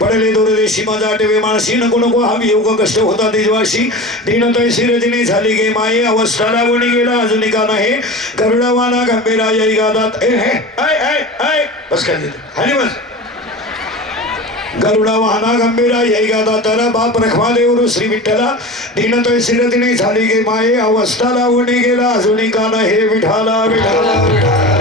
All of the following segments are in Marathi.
पडले दूरदेशी माझा आठवे मानसी नको नको हा योग कष्ट होता देवाशी दीन तैसी रजनी झाली गे माये अवस्था लावणी गेला अजून का नाही गरुडवाना गंभीरा येई गादात ए हे ऐ बस काय खाली बस गरुडा वाहना गंभीरा येई गादा तर बाप रखवा देऊ श्री विठ्ठला दीन तैसी रजनी झाली गे माये अवस्था लावणी गेला अजून का नाही विठाला विठाला विठाला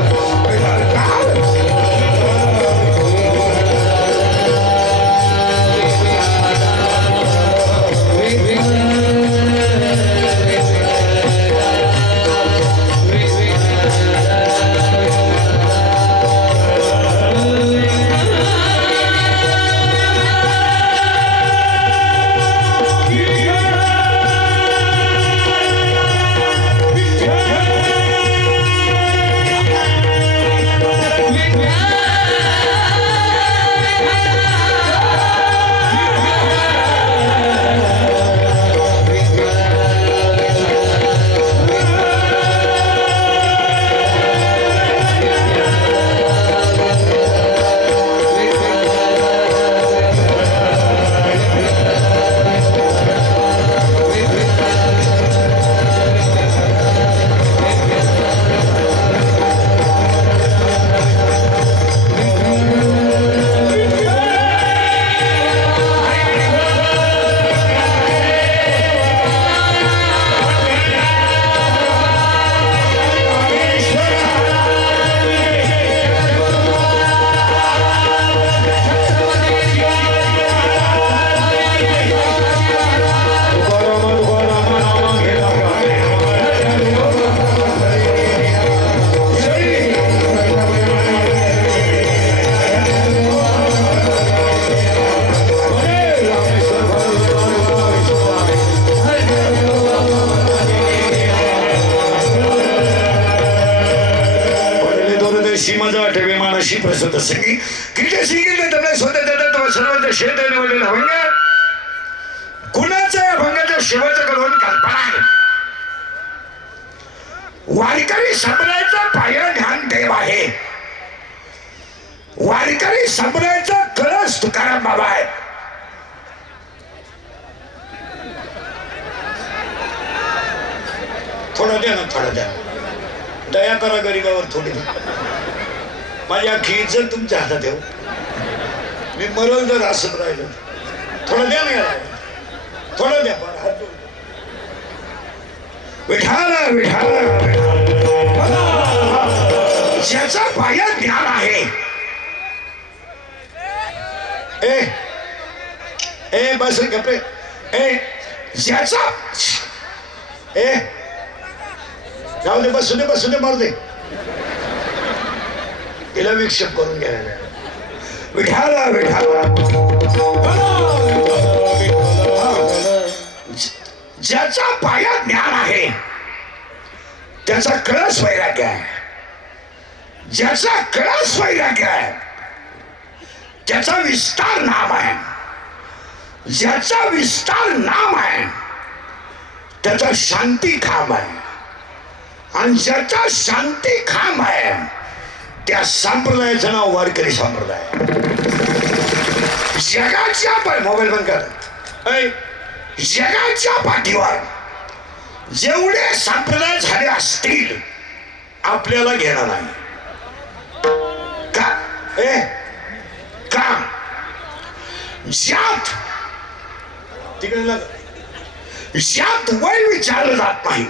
प्रसिद्ध संगी किती सिंगितले त्याने स्वतः देतात सर्वांच्या शेताने वळलेला भंग कुणाच्या भंगाच्या शेवटचं करून कल्पना आहे वारकरी संप्रदायाचा पाया ध्यान देव आहे वारकरी संप्रदायाचा कळस तुकाराम बाबा आहे थोडं द्या ना थोडं द्या दया करा गरीबावर थोडी माझी अख्खी इज्जत तुमच्या हातात येऊ मी मरल जर असत राहिलं थोडं द्या ना थोडं द्या विठाला विठाला ज्याचा पाया ज्ञान आहे ए ए बस कपडे ए ज्याचा ए जाऊ दे बसू दे मारू दे तिला विक्षेप करून घ्यायला विठाला विठाला ज्याचा पाया ज्ञान आहे त्याचा कळस वैराग्य आहे ज्याचा कळस वैराग्य आहे त्याचा विस्तार नाम आहे ज्याचा विस्तार नाम आहे त्याचा शांती खांब आहे आणि ज्याचा शांती खांब आहे त्या संप्रदायाचं नाव वारकरी संप्रदाय जगाच्या मोबाईल बंद कर जगाच्या पाठीवर जेवढे संप्रदाय झाले असतील आपल्याला घेणं नाही का का ज्यात तिकडे ज्यात वय विचारलं जात नाही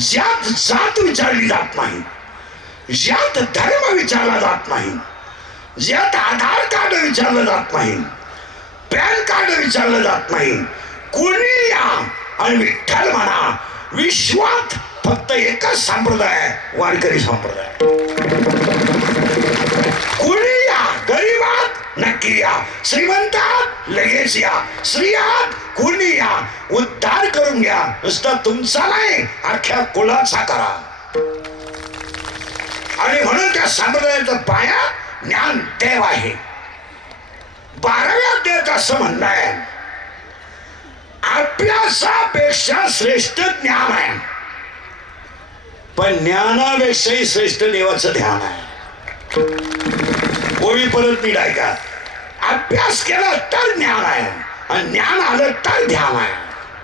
ज्यात जात विचारली जात नाही ज्यात धर्म विचारला जात नाही ज्यात आधार कार्ड विचारलं जात नाही, पॅन कार्ड विचारलं जात नाही, कोणी या आणि विठ्ठल म्हणा. विश्वात फक्त एकच संप्रदाय, वारकरी संप्रदाय. कोणी या, गरीबात नक्की या, श्रीमंतात लगेच या, स्त्रियात कोणी या, उद्धार करून घ्या. नुसता तुमचा नाही, अख्ख्या कुलाचा करा. आणि म्हणून त्या संप्रदायाचा पाया ज्ञानदेव आहे. 12व्या अध्यायात असं म्हणणं आहे, अभ्यासापेक्षा श्रेष्ठ ज्ञान आहे, पण ज्ञानापेक्षाही श्रेष्ठ देवाचं ध्यान आहे. ओवी परत नीट ऐका. अभ्यास केला तर ज्ञान आहे, आणि ज्ञान आलं तर ध्यान आहे.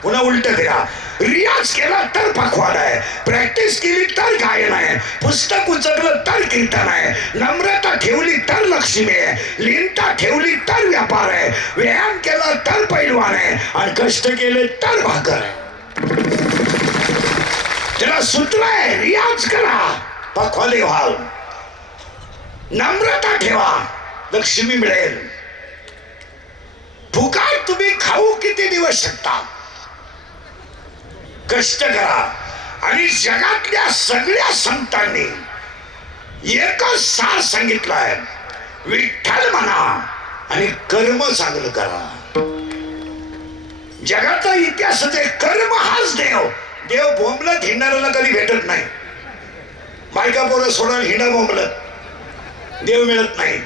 पुन्हा उलट फिरा. रियाज केला तर पखवाड आहे, प्रॅक्टिस केली तर गायन आहे, पुस्तक उचकलं तर कीर्तन आहे, नम्रता ठेवली तर लक्ष्मी आहे, लीनता ठेवली तर व्यापार आहे, व्यायाम केला तर पैलवान आहे, आणि कष्ट केले तर भाकर आहे. त्याला सूत्र आहे, रियाज करा, पखवाले व्हाल, नम्रता ठेवा, लक्ष्मी मिळेल. फुकाट तुम्ही खाऊ किती दिवस शकता? कष्ट करा. आणि जगातल्या सगळ्या संतांनी एकच सार सांगितलं आहे, विठ्ठल म्हणा आणि कर्म चांगलं करा. जगाचा इतिहासात कर्म हाच देव. देव बोंबलत हिंडणाऱ्याला कधी भेटत नाही. बायका पोरं सोडून हिंडा बोंबलत देव मिळत नाही.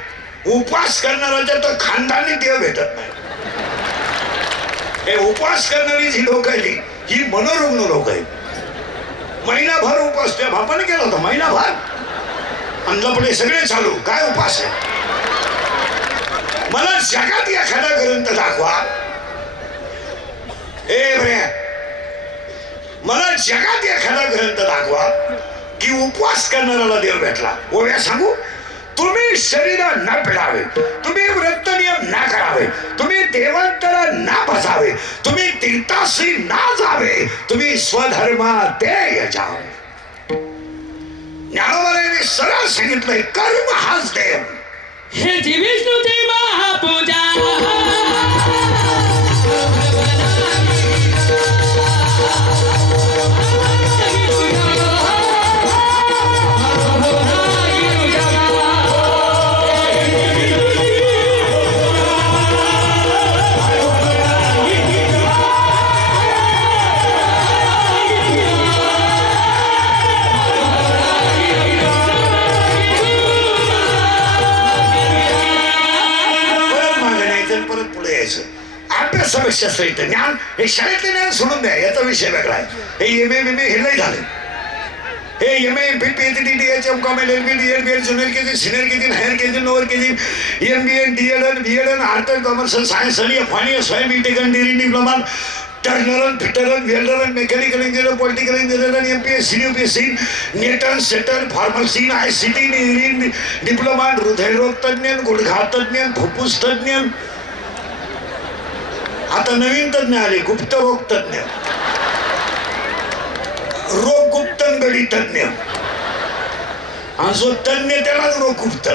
उपवास करणाऱ्याच्या तर खानदानी देव भेटत नाही. हे उपवास करणारी जी लोक आहे ही मनोरुग्ण लोक आहेत. महिनाभर उपास त्या बापाने केला होता, महिनाभर अंधपणे सगळे चालू. काय उपास आहे? मला जगात एखादा ग्रंथ दाखवा, मला जगात एखादा ग्रंथ दाखवा की उपवास करणाऱ्याला देव भेटला. ओव्या सांगू, तुम्ही शरीर न पिळावे, तुम्ही व्रत नियम न करावे, तुम्ही देवांतर न बसावे, तुम्ही तीर्थाशी न जावे, तुम्ही स्वधर्मा देय जावे. ज्ञानोबाने सरळ सांगितलंय, कर्म हाच देव. हे विष्णूची महापूजा अभ्यासापेक्षा श्रेष्ठ ज्ञान. हे शाळेतले ज्ञान सोडून द्या, याचा विषय वेगळा आहे. हे एम ए हे नाही झाले. हे M A PhD DHM com LLB DED BEd junior KG senior KG higher KG lower KG MBA DEd BEd art and commerce science आणि FANI स्वयं बीटेकन डिग्री डिप्लोमा टर्नरन फिटरन वेल्डरन mechanical engineer political engineer MPSC UPSC नेटन सेटन फार्मसी ICT डिग्री डिप्लोमा हृदयरोग तज्ञ गुडघा तज्ञ फुफ्फुस तज्ञ आता नवीन तज्ञ आले गुप्त रोग तज्ञ रोग गुप्तन गडी तज्ञ आणि जो तज्ञ त्यालाच रोग गुप्त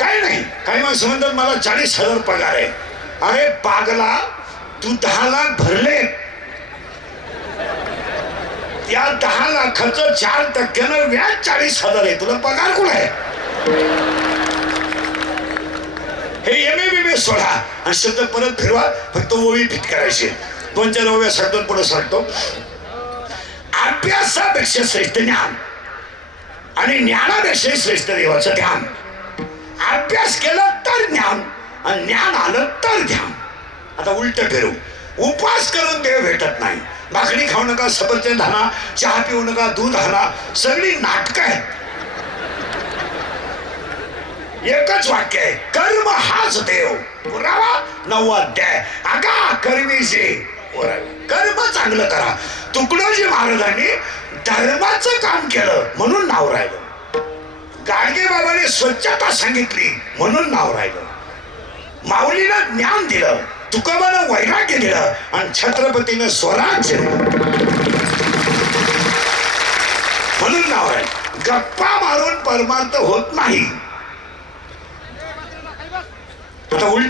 काय नाही. काही माणसं म्हणतात मला 40,000 पगार आहे. अरे पागला, तू 10 लाख भरले, त्या 10 लाखाचं 4% व्याज 40,000 आहे. तुला पगार कुठं आहे? हे MA सोडा आणि शब्द परत फिरवा, फक्त ओवी फिट करायची. 2-4 ओव्या सांगतो, पुढे सांगतो. अभ्यासापेक्षा श्रेष्ठ ज्ञान आणि ज्ञानापेक्षा श्रेष्ठ देवाचं ध्यान. अभ्यास केला तर ज्ञान आणि ज्ञान आलं तर ध्यान. आता उलट फिरू. उपवास करून देव भेटत नाही. भाकरी खाऊ नका, सफरचंद आणा, चहा पिऊ नका, दूध आणा, सगळी नाटकं आहेत. एकच वाक्य आहे, कर्म हाच देव. पुरावा 9वा अध्याय. आगा कर्मीचे कर्म चांगलं करा. तुकडोजी महाराजांनी धर्माचं काम केलं म्हणून नाव राहिलं. गाडगे बाबाने स्वच्छता सांगितली म्हणून नाव राहिलं. माऊलीनं ज्ञान दिलं, तुकोबानं वैराग्य दिलं आणि छत्रपतीनं स्वराज्य म्हणून नाव राहिलं. गप्पा मारून परमार्थ होत नाही. आता उलट